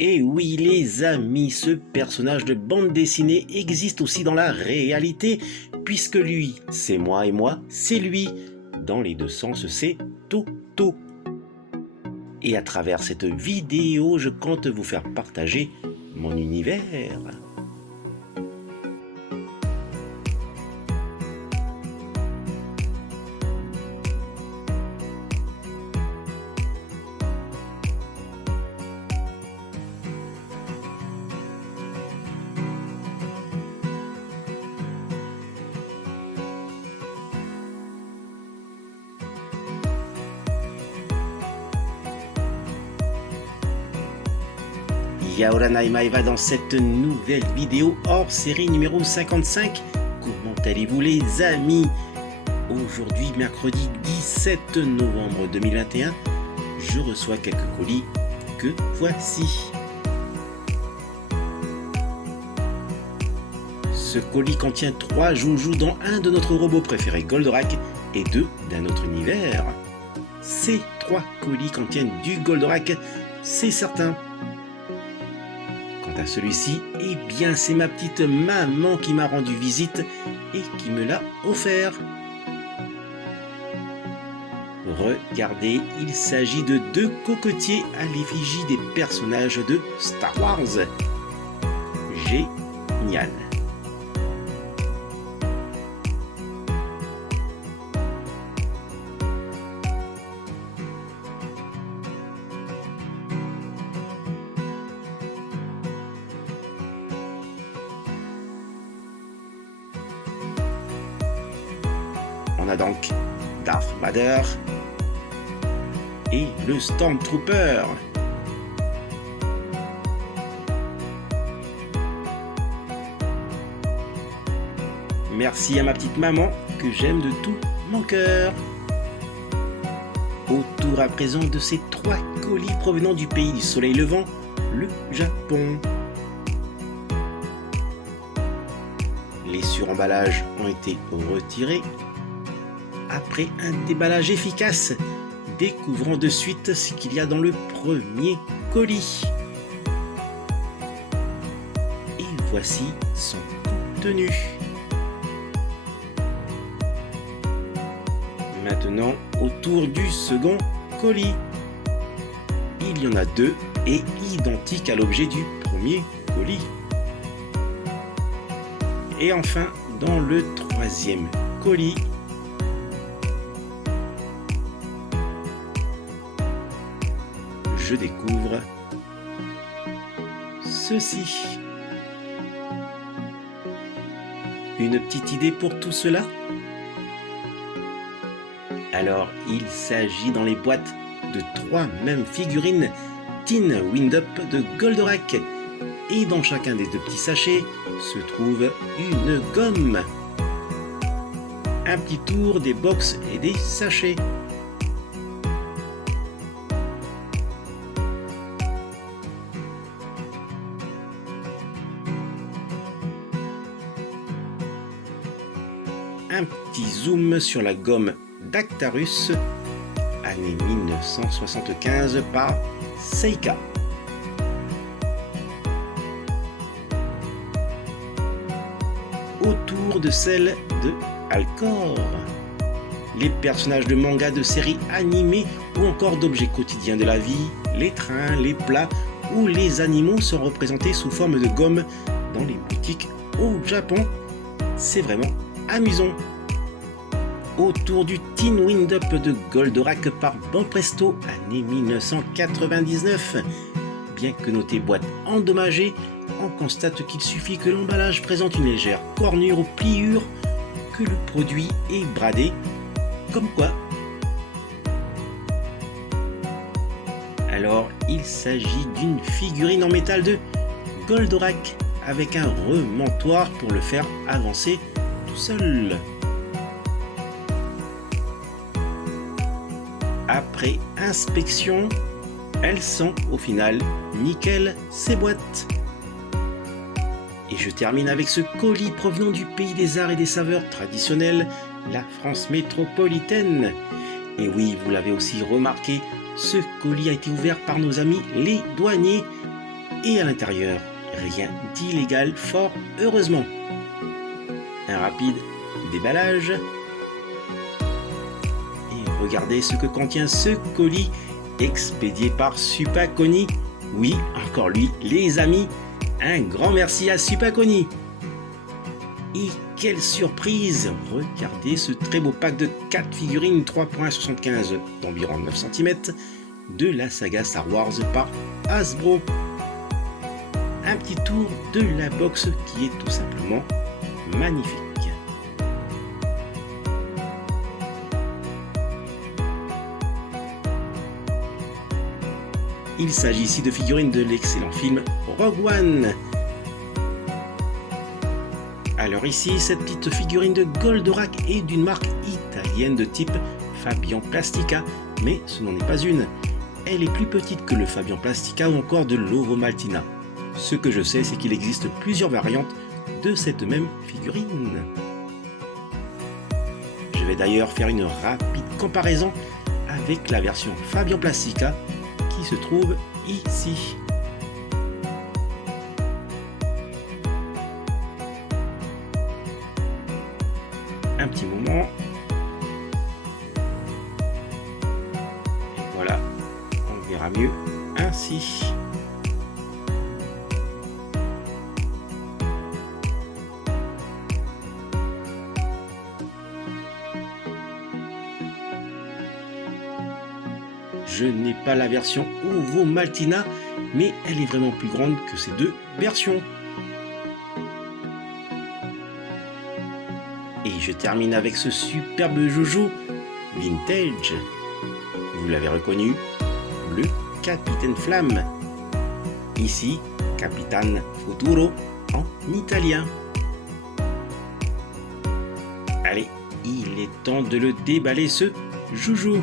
Et oui les amis, ce personnage de bande dessinée existe aussi dans la réalité, puisque lui, c'est moi et moi, c'est lui. Dans les deux sens, c'est Toto. Et à travers cette vidéo, je compte vous faire partager mon univers. Yaoran Maeva dans cette nouvelle vidéo hors série numéro 55. Comment allez-vous les amis? Aujourd'hui, mercredi 17 novembre 2021, je reçois quelques colis que voici. Ce colis contient 3 joujoux dont un de notre robot préféré Goldorak et 2 d'un autre univers. Ces 3 colis contiennent du Goldorak, c'est certain. Quant à celui-ci, eh bien c'est ma petite maman qui m'a rendu visite et qui me l'a offert. Regardez, il s'agit de 2 cocotiers à l'effigie des personnages de Star Wars. Génial. On a donc Darth Vader et le Stormtrooper. Merci à ma petite maman que j'aime de tout mon cœur. Autour à présent de ces 3 colis provenant du pays du soleil levant, le Japon. Les suremballages ont été retirés. Après un déballage efficace, découvrons de suite ce qu'il y a dans le premier colis. Et voici son contenu. Maintenant, autour du second colis. Il y en a 2 et identiques à l'objet du premier colis. Et enfin, dans le troisième colis, je découvre ceci. Une petite idée pour tout cela? Alors, il s'agit dans les boîtes de 3 mêmes figurines Tin Wind-Up de Goldorak. Et dans chacun des 2 petits sachets se trouve une gomme. Un petit tour des box et des sachets. Un petit zoom sur la gomme Dactarus, année 1975 par Seika. Autour de celle de Alcor. Les personnages de manga, de séries animées ou encore d'objets quotidiens de la vie, les trains, les plats ou les animaux sont représentés sous forme de gomme dans les boutiques au Japon. C'est vraiment amusant. Autour du Tin Wind-Up de Goldorak par Banpresto, année 1999. Bien que notée boîte endommagée, on constate qu'il suffit que l'emballage présente une légère cornure ou pliure, que le produit est bradé, comme quoi. Alors, il s'agit d'une figurine en métal de Goldorak, avec un remontoir pour le faire avancer tout seul. Après inspection, elles sont au final nickel ces boîtes. Et je termine avec ce colis provenant du pays des arts et des saveurs traditionnels, la France métropolitaine. Et oui, vous l'avez aussi remarqué, ce colis a été ouvert par nos amis les douaniers. Et à l'intérieur, rien d'illégal, fort heureusement. Un rapide déballage. Et regardez ce que contient ce colis expédié par Supaconi. Oui, encore lui, les amis. Un grand merci à Supaconi. Et quelle surprise! Regardez ce très beau pack de 4 figurines 3.75 d'environ 9 cm de la saga Star Wars par Hasbro. Un petit tour de la box qui est tout simplement magnifique. Il s'agit ici de figurines de l'excellent film Rogue One. Alors ici, cette petite figurine de Goldorak est d'une marque italienne de type Fabian Plastica, mais ce n'en est pas une. Elle est plus petite que le Fabian Plastica ou encore de l'Ovo Maltina. Ce que je sais, c'est qu'il existe plusieurs variantes de cette même figurine. Je vais d'ailleurs faire une rapide comparaison avec la version Fabian Plastica qui se trouve ici. Un petit moment. Et voilà, on verra mieux ainsi. Je n'ai pas la version Ovo Maltina, mais elle est vraiment plus grande que ces deux versions. Et je termine avec ce superbe joujou vintage. Vous l'avez reconnu, le Capitaine Flamme. Ici, Capitan Futuro en italien. Allez, il est temps de le déballer ce joujou.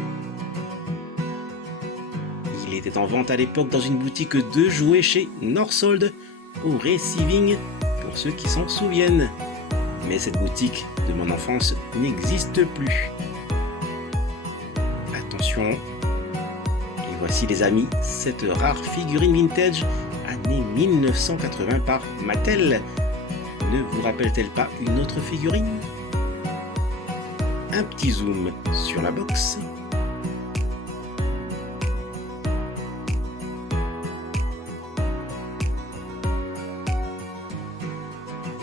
Il était en vente à l'époque dans une boutique de jouets chez Northolt au Receiving pour ceux qui s'en souviennent. Mais cette boutique de mon enfance n'existe plus. Attention. Et voici les amis, cette rare figurine vintage année 1980 par Mattel. Ne vous rappelle-t-elle pas une autre figurine? Un petit zoom sur la box.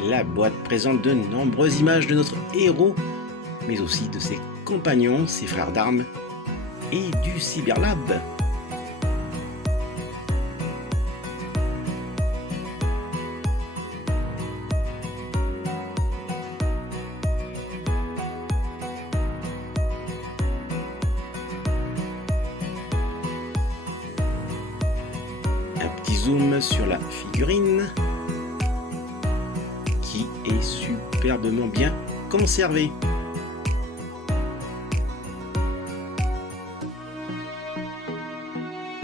La boîte présente de nombreuses images de notre héros, mais aussi de ses compagnons, ses frères d'armes et du Cyberlab. Un petit zoom sur la figurine qui est superbement bien conservé.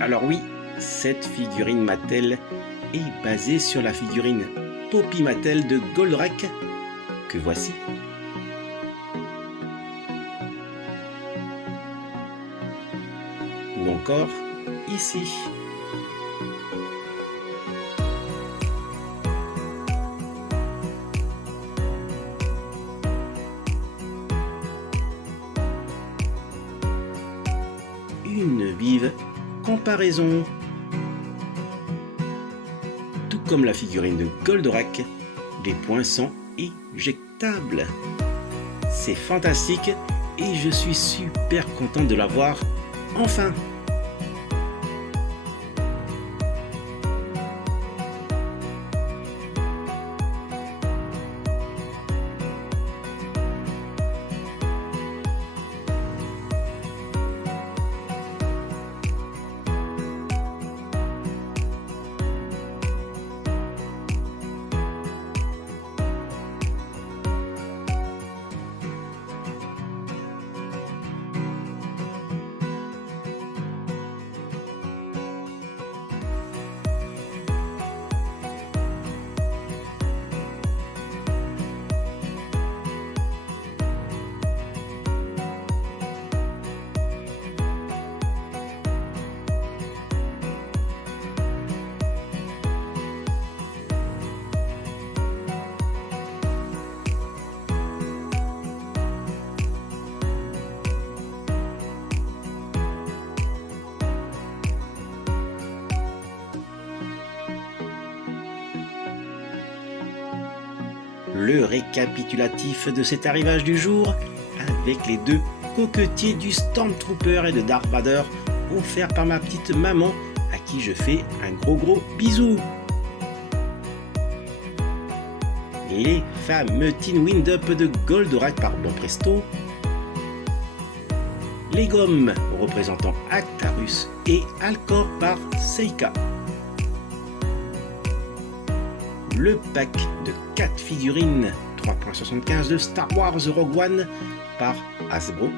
Alors oui, cette figurine Mattel est basée sur la figurine Poppy Mattel de Goldorak que voici. Ou encore ici. Une vive comparaison. Tout comme la figurine de Goldorak, les points sont éjectables. C'est fantastique et je suis super content de l'avoir enfin. le récapitulatif de cet arrivage du jour avec les 2 coquetiers du Stormtrooper et de Darth Vader offerts par ma petite maman à qui je fais un gros bisou. Les fameux Tin Wind-Up de Goldorak par Bon Presto, les gommes représentant Actarus et Alcor par Seika, le pack de 4 figurines 3.75 de Star Wars Rogue One par Hasbro,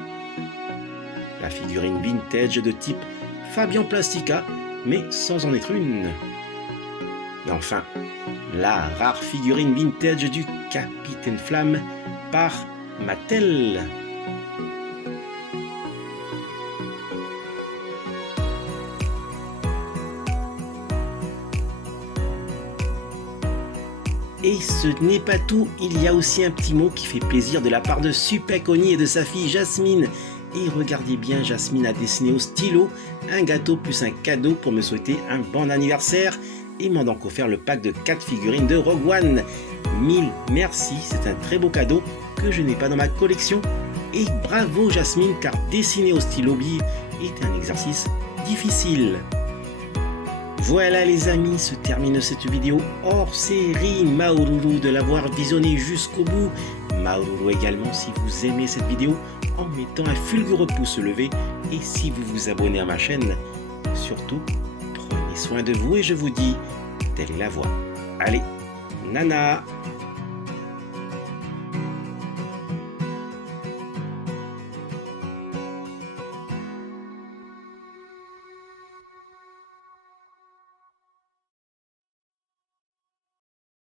la figurine vintage de type Fabian Plastica mais sans en être une, et enfin la rare figurine vintage du Capitaine Flamme par Mattel. Et ce n'est pas tout, il y a aussi un petit mot qui fait plaisir de la part de Supek Oni et de sa fille Jasmine. Et regardez bien, Jasmine a dessiné au stylo un gâteau plus un cadeau pour me souhaiter un bon anniversaire et m'a donc offert le pack de 4 figurines de Rogue One. 1000 merci, c'est un très beau cadeau que je n'ai pas dans ma collection. Et bravo Jasmine, car dessiner au stylo bille est un exercice difficile. Voilà les amis, se termine cette vidéo hors série. Maoulou de l'avoir visionnée jusqu'au bout. Maoulou également si vous aimez cette vidéo en mettant un fulgureux pouce levé et si vous vous abonnez à ma chaîne. Surtout, prenez soin de vous et je vous dis, telle est la voie. Allez, nana!